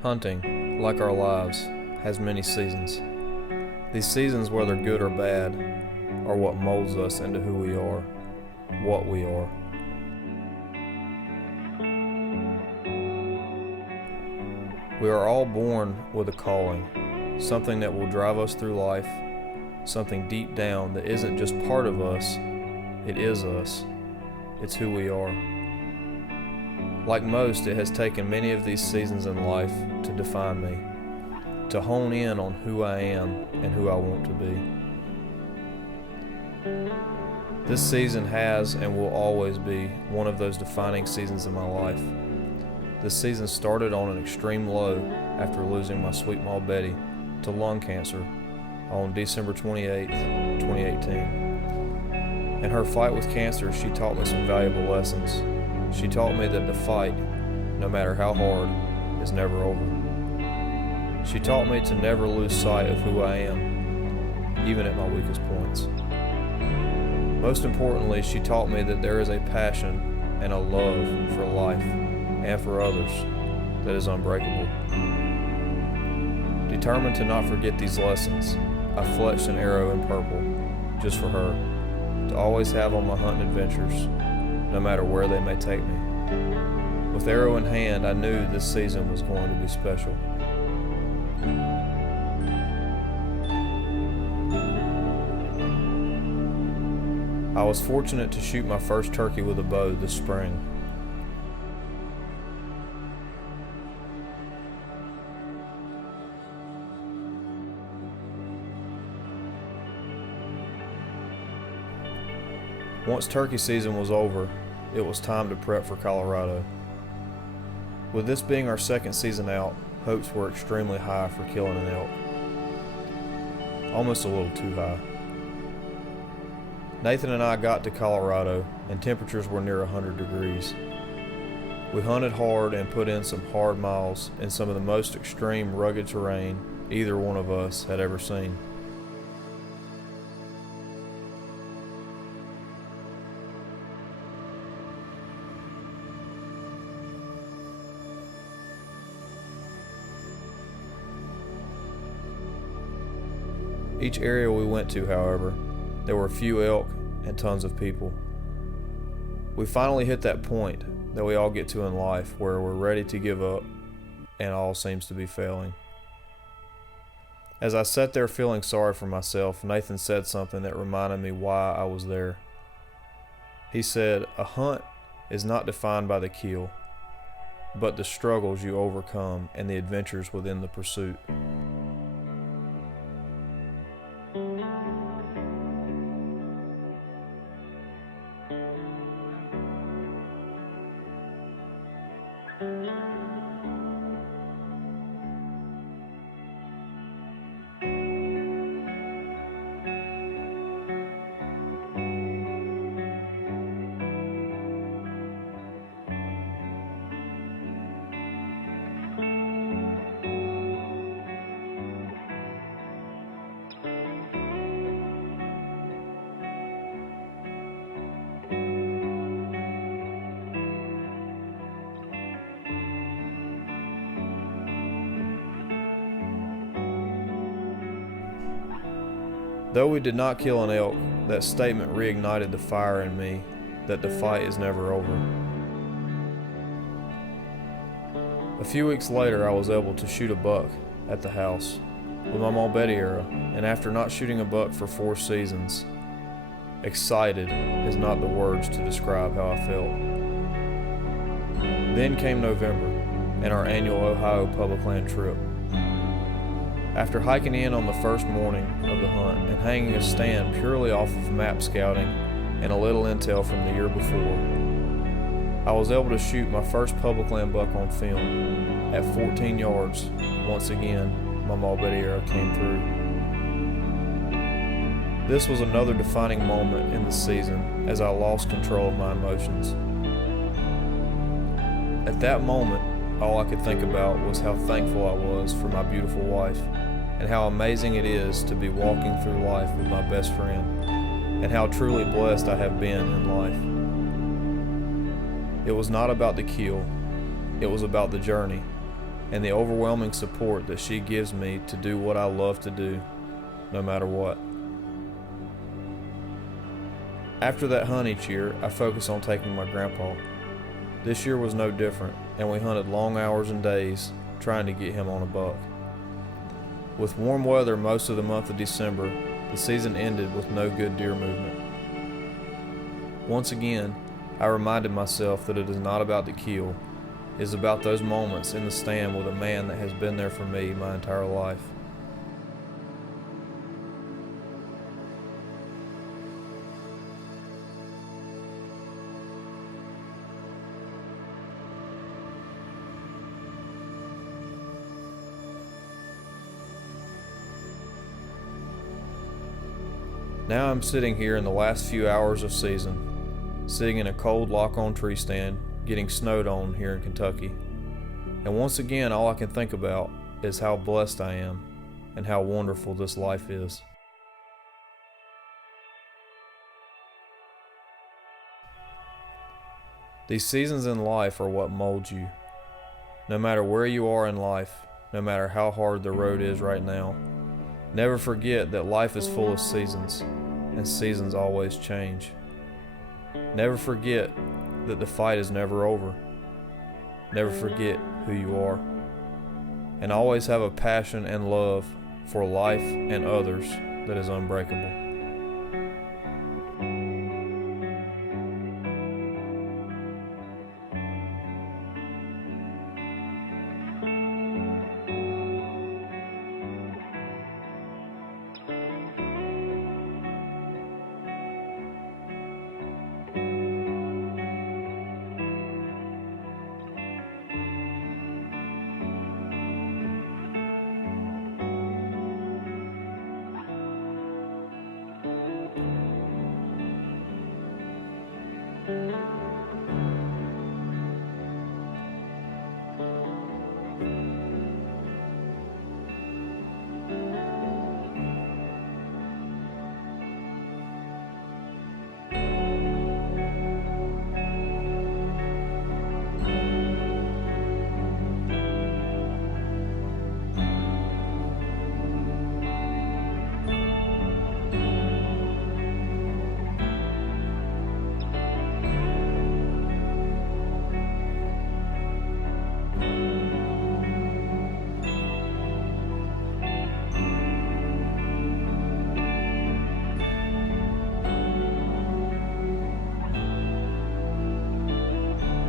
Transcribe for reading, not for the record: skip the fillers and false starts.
Hunting, like our lives, has many seasons. These seasons, whether good or bad, are what molds us into who we are, what we are. We are all born with a calling, something that will drive us through life, something deep down that isn't just part of us, it is us. It's who we are. Like most, it has taken many of these seasons in life to define me, to hone in on who I am and who I want to be. This season has and will always be one of those defining seasons in my life. This season started on an extreme low after losing my sweet Ma Betty to lung cancer on December 28, 2018. In her fight with cancer, she taught me some valuable lessons. She taught me that the fight, no matter how hard, is never over. She taught me to never lose sight of who I am, even at my weakest points. Most importantly, she taught me that there is a passion and a love for life and for others that is unbreakable. Determined to not forget these lessons, I fletched an arrow in purple, just for her, to always have on my hunting adventures, no matter where they may take me. With arrow in hand, I knew this season was going to be special. I was fortunate to shoot my first turkey with a bow this spring. Once turkey season was over, it was time to prep for Colorado. With this being our second season out, hopes were extremely high for killing an elk. Almost a little too high. Nathan and I got to Colorado, and temperatures were near 100 degrees. We hunted hard and put in some hard miles in some of the most extreme, rugged terrain either one of us had ever seen. Each area we went to, however, there were few elk and tons of people. We finally hit that point that we all get to in life where we're ready to give up and all seems to be failing. As I sat there feeling sorry for myself, Nathan said something that reminded me why I was there. He said, "A hunt is not defined by the kill, but the struggles you overcome and the adventures within the pursuit." Though we did not kill an elk, that statement reignited the fire in me that the fight is never over. A few weeks later, I was able to shoot a buck at the house with my Ma Betty arrow, and after not shooting a buck for 4 seasons, excited is not the words to describe how I felt. Then came November and our annual Ohio public land trip. After hiking in on the first morning of the hunt and hanging a stand purely off of map scouting and a little intel from the year before, I was able to shoot my first public land buck on film. At 14 yards, once again, my Ma Betty arrow came through. This was another defining moment in the season as I lost control of my emotions. At that moment, all I could think about was how thankful I was for my beautiful wife and how amazing it is to be walking through life with my best friend, and how truly blessed I have been in life. It was not about the kill, it was about the journey, and the overwhelming support that she gives me to do what I love to do, no matter what. After that hunt each year, I focus on taking my grandpa. This year was no different, and we hunted long hours and days trying to get him on a buck. With warm weather most of the month of December, the season ended with no good deer movement. Once again, I reminded myself that it is not about the kill, it is about those moments in the stand with a man that has been there for me my entire life. Now I'm sitting here in the last few hours of season, sitting in a cold lock-on tree stand, getting snowed on here in Kentucky. And once again, all I can think about is how blessed I am and how wonderful this life is. These seasons in life are what molds you. No matter where you are in life, no matter how hard the road is right now, never forget that life is full of seasons, and seasons always change. Never forget that the fight is never over. Never forget who you are. And always have a passion and love for life and others that is unbreakable.